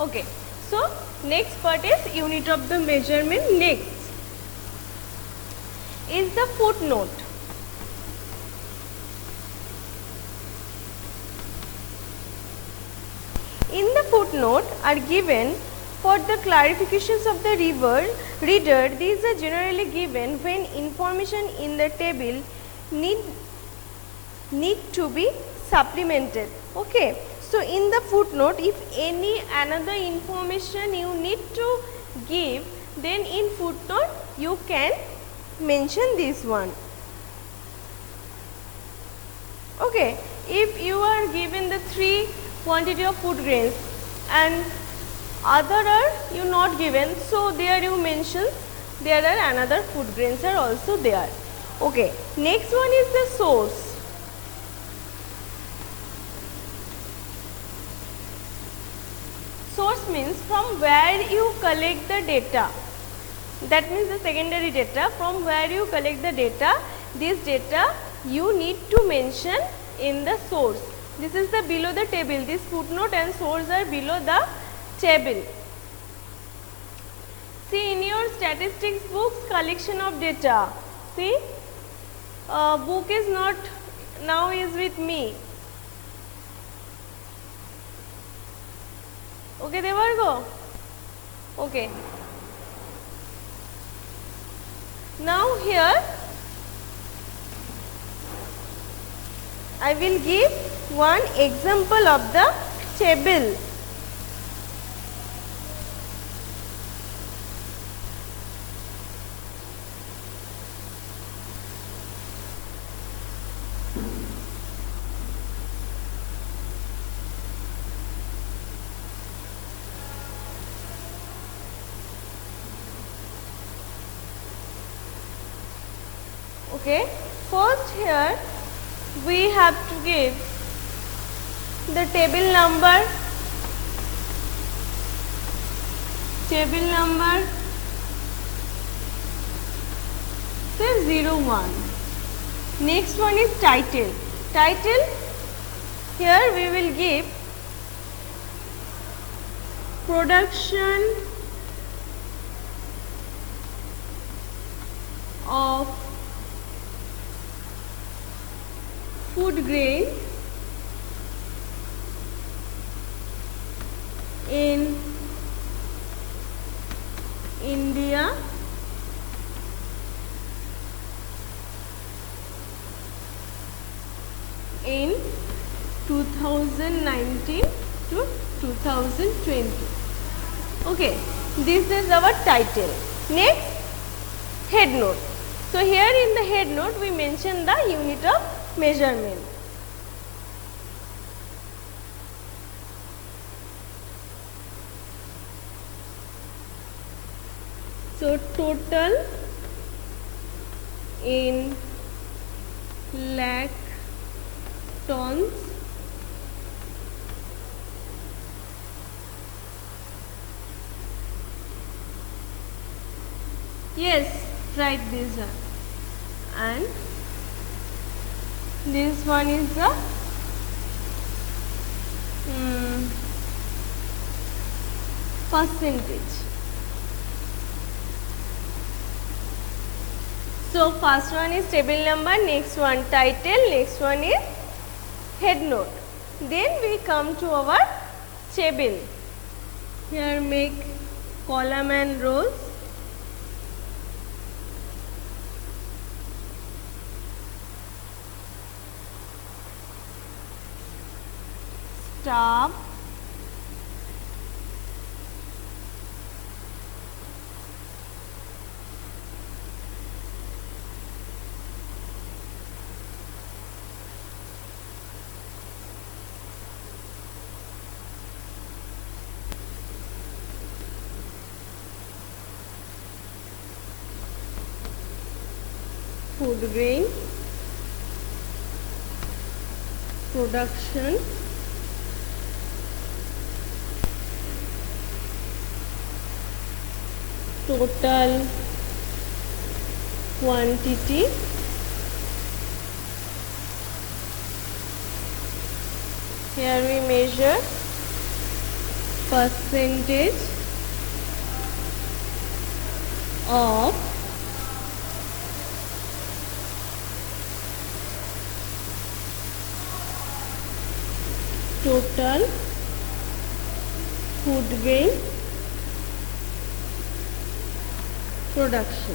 Okay, so next part is unit of the measurement. Next is the footnote. In the footnote are given for the clarifications of the reader. These are generally given when information in the table need to be supplemented. Okay, so in the footnote, if any another information you need to give, then in footnote you can mention this one. Okay, if you are given the 3 quantity of food grains and other are you not given, so there you mention there are another food grains are also there. Okay, next one is the source. Source means from where you collect the data. That means the secondary data, from where you collect the data. This data you need to mention in the source. This is the below the table. This footnote and source are below the table. See in your statistics books, collection of data. See, book is not now is with me. Okay, Devargo? Okay. Now here I will give one example of the table. Okay, first here we have to give the table number, say 01. Next one is title. Title, here we will give production of food grain in India in 2019 to 2020. Okay, this is our title. Next, head note. So here in the head note we mention the unit of measurement. So total in lakh tons yes, write this one. And this one is the percentage. So first one is table number, next one title, next one is head note. Then we come to our table. Here make column and rows. Staff, food grain, production, total quantity, here we measure percentage of total food grain production.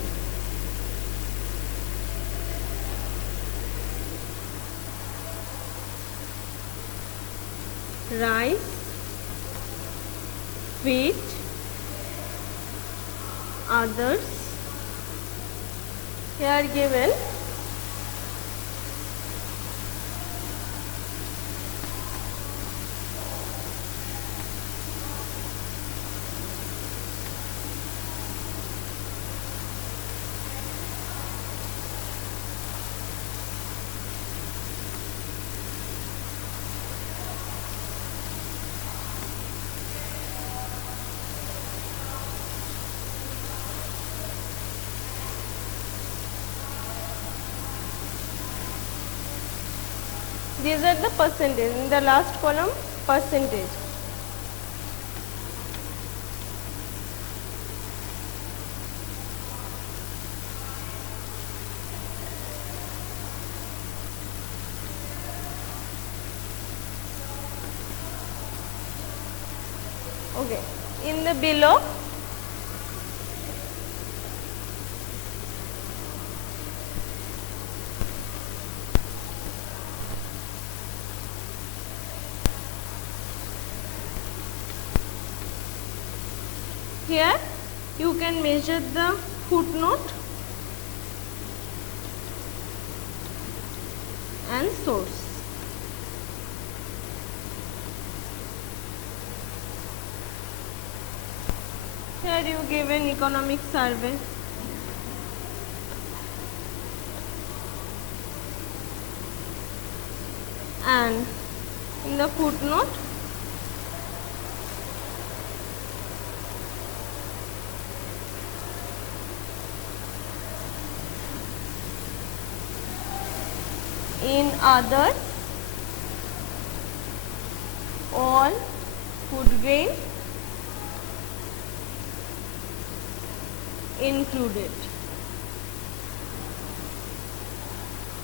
Rice, wheat, others here given. These are the percentage in the last column, percentage. Okay, in the below here you can measure the footnote and source. Here you give an economic survey. And in the footnote in other all food grain included.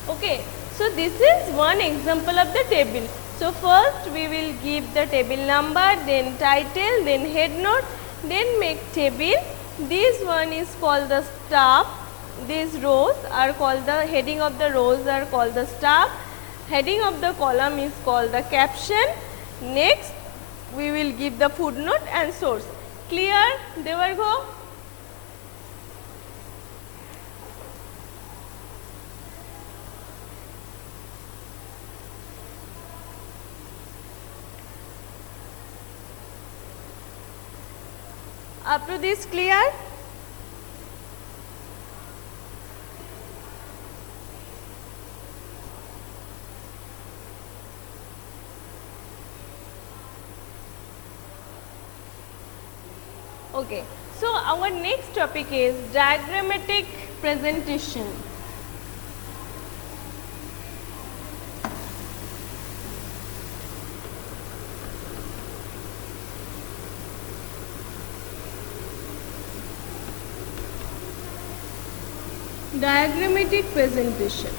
Okay, so this is one example of the table. So first we will give the table number, then title, then head note, then make table. This one is called the staff. These rows are called the heading of the rows are called the staff. Heading of the column is called the caption. Next we will give the footnote and source. Clear, Devargo? Up to this clear? Okay, so our next topic is diagrammatic presentation. Diagrammatic presentation.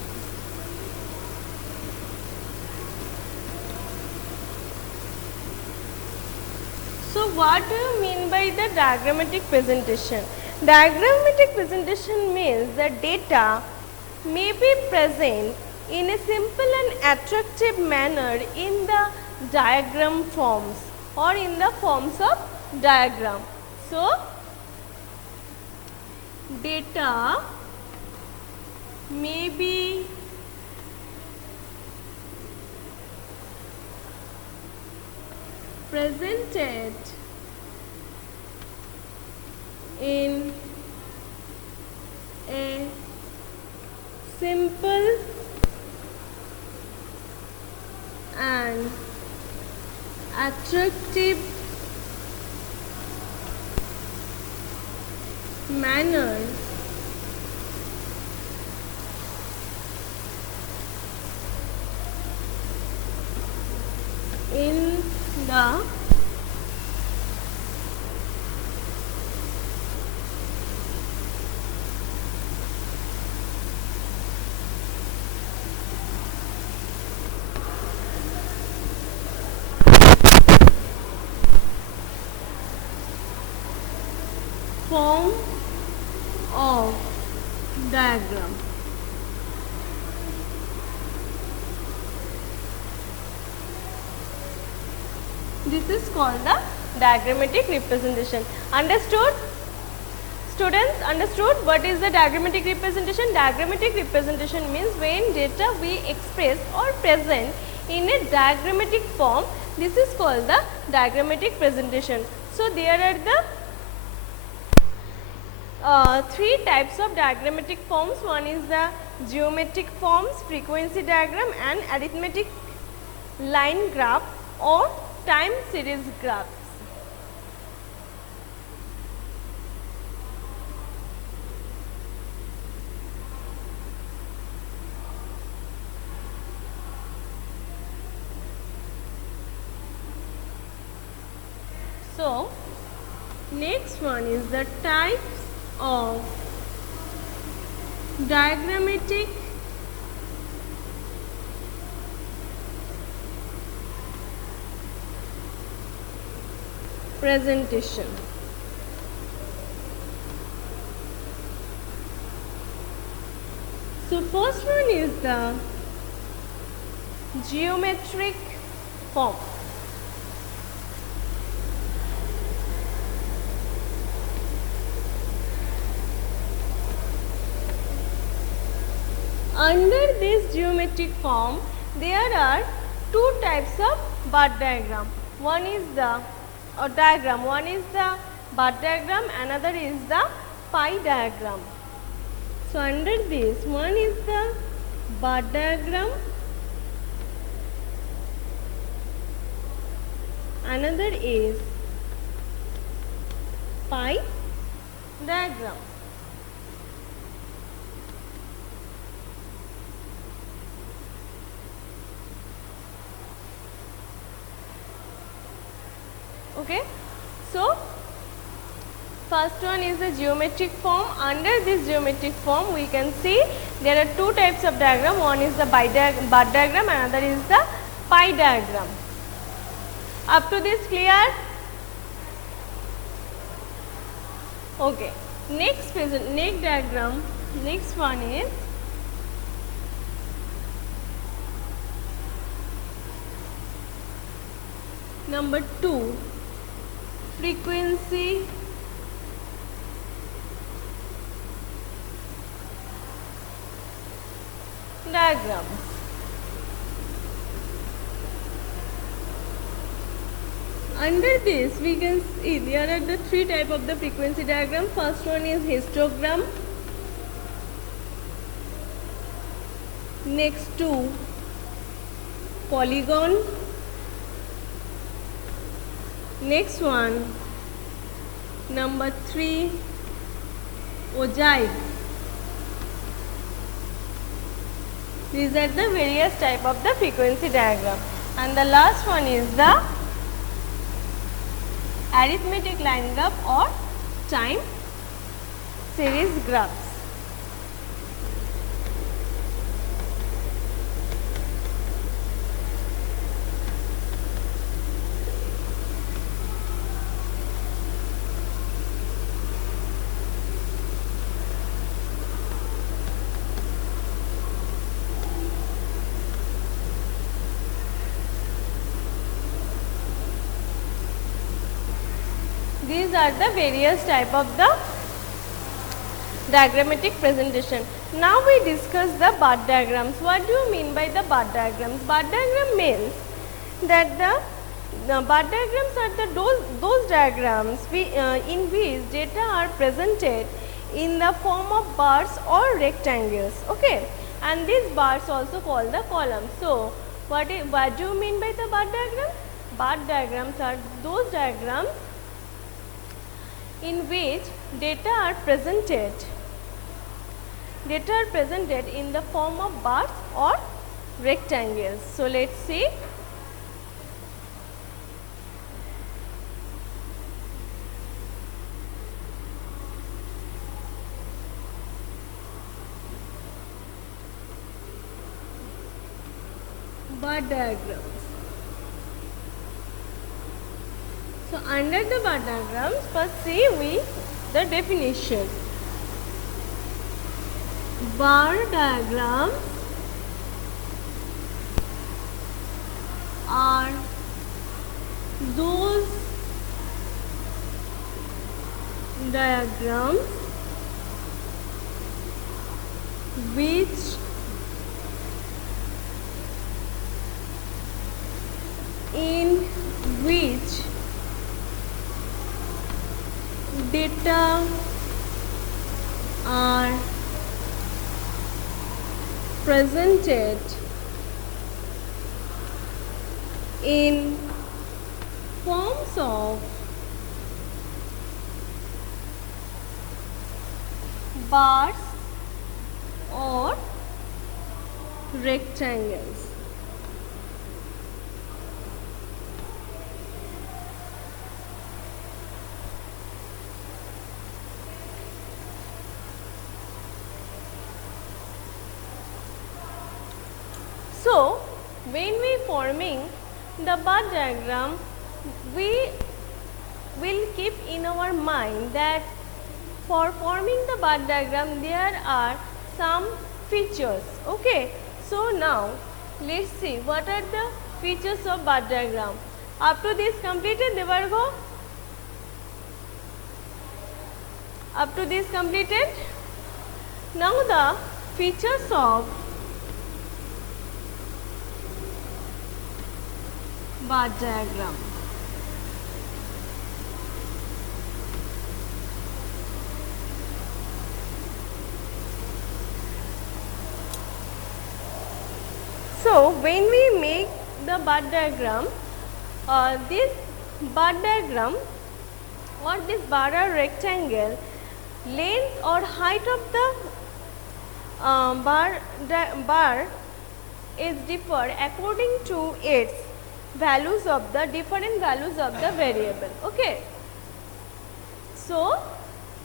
So what do you mean by the diagrammatic presentation? Diagrammatic presentation means the data may be present in a simple and attractive manner in the diagram forms or in the forms of diagram. So data may be presented in a simple and attractive manner in the form of diagram. This is called the diagrammatic representation. Understood? Students, understood what is the diagrammatic representation? Diagrammatic representation means when data we express or present in a diagrammatic form. This is called the diagrammatic presentation. So, there are the three types of diagrammatic forms. One is the geometric forms, frequency diagram and arithmetic line graph or time series graphs. So, next one is the types of diagrammatic presentation. So, first one is the geometric form. Under this geometric form, there are two types of bar diagram. One is the diagram. One is the bar diagram, another is the pie diagram. So, under this, one is the bar diagram, another is pie diagram. Okay. So, first one is the geometric form. Under this geometric form, we can see there are two types of diagram. One is the bar diagram, another is the pie diagram. Up to this clear? Okay. Next diagram. Next one is number 2. Frequency diagrams. Under this, we can see there are the three type of the frequency diagram. First one is histogram. Next two, polygon. Next one, number 3, ogive. These are the various type of the frequency diagram. And the last one is the arithmetic line graph or time series graphs. These are the various type of the diagrammatic presentation. Now we discuss the bar diagrams. What do you mean by the bar diagrams? Bar diagram means that the bar diagrams are those diagrams in which data are presented in the form of bars or rectangles. Okay, and these bars also called the columns. So, what do you mean by the bar diagram? Bar diagrams are those diagrams in which data are presented in the form of bars or rectangles. So, let us see. Bar diagrams. So, under the bar diagrams, first see we the definition. Bar diagrams are those diagrams which in which data are presented in forms of bars or rectangles. So, when we forming the bar diagram, we will keep in our mind that for forming the bar diagram there are some features. Okay. So, now let us see what are the features of bar diagram. Up to this completed, Devargo? Up to this completed? Now the features of bar diagram. So, when we make the bar diagram, this bar diagram or this bar or rectangle, length or height of the bar is differ according to its values of the different values of the variable. Okay. So,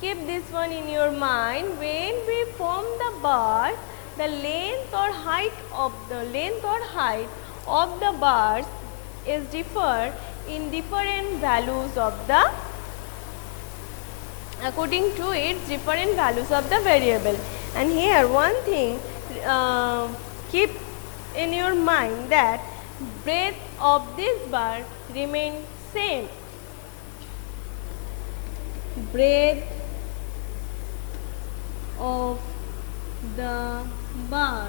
keep this one in your mind. When we form the bar, the length or height of the bars is differ in different values of the according to its different values of the variable. And here one thing keep in your mind that breadth of this bar remain same. Breadth of the bar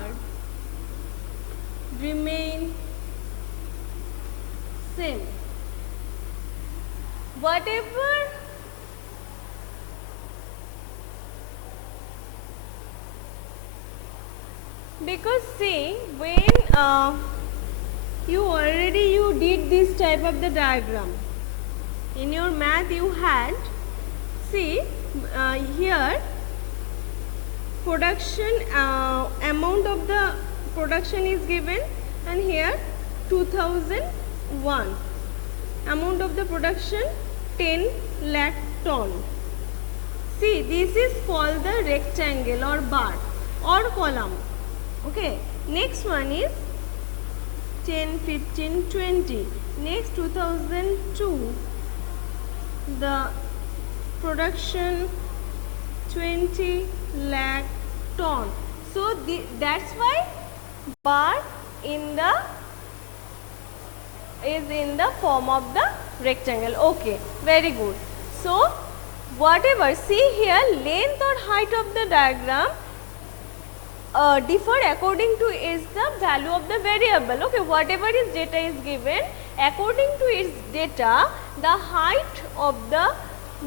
remain same. Whatever because see when you did this type of the diagram in your math you had see here production amount of the production is given and here 2001 amount of the production 10 lakh ton. See this is called the rectangle or bar or column. Okay. Next one is 10, 15, 20. Next 2002 the production 20 lakh ton. So, that's why bar is in the form of the rectangle. Okay, very good. So, whatever see here length or height of the diagram differ according to is the value of the variable. Okay, whatever is data is given according to its data the height of the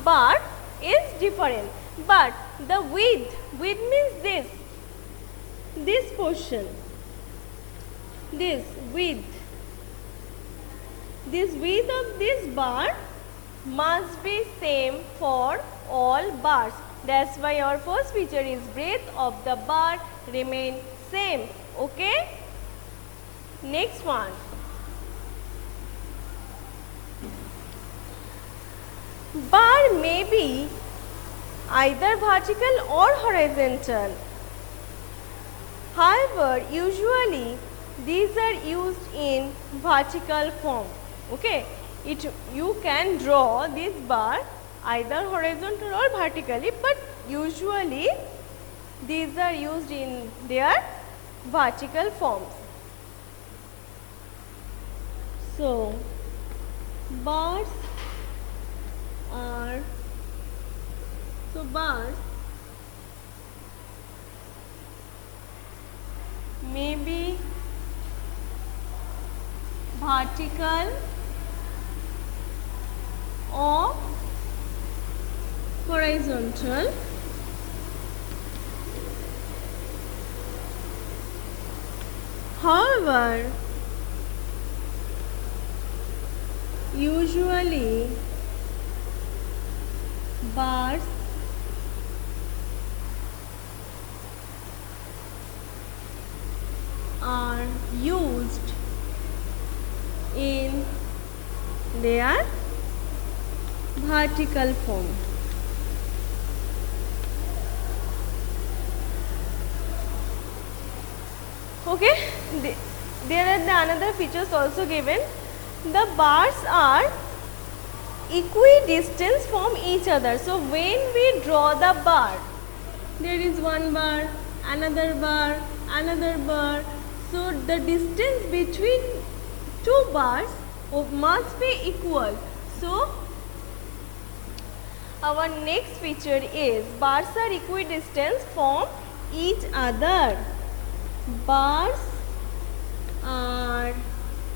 bar is different, but the width means this portion, this width of this bar must be same for all bars. That's why our first feature is breadth of the bar remain same. Okay. Next one. Bar may be either vertical or horizontal. However, usually these are used in vertical form. Okay. You can draw this bar either horizontal or vertically, but usually these are used in their vertical forms. So, bars are, bars may be vertical or horizontal. However, usually bars are used in their vertical form. Okay, there are the another features also given. The bars are equidistant from each other. So when we draw the bar, there is one bar, another bar, another bar. So the distance between two bars must be equal. So our next feature is bars are equidistant from each other. Bars are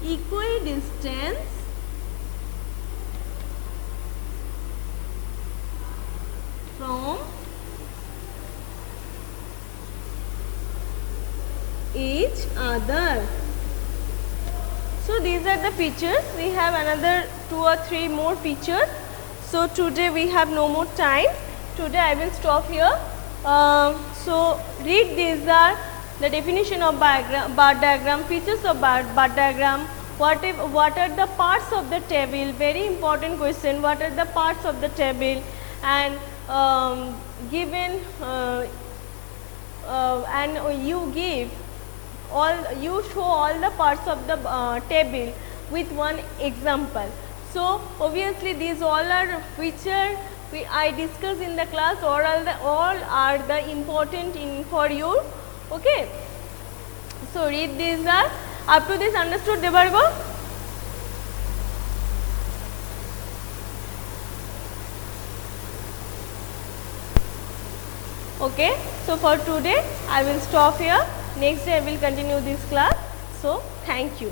equidistant from each other. So these are the features. We have another 2 or 3 more features. So today we have no more time. Today I will stop here. So read these are the definition of bar diagram, features of bar diagram, what are the parts of the table, very important question, what are the parts of the table, and given and you show all the parts of the table with one example. So obviously these all are which are I discuss in the class, all are the important for you. Okay. So read these are up to this understood, Debargo? Okay. So for today I will stop here. Next day I will continue this class. So thank you.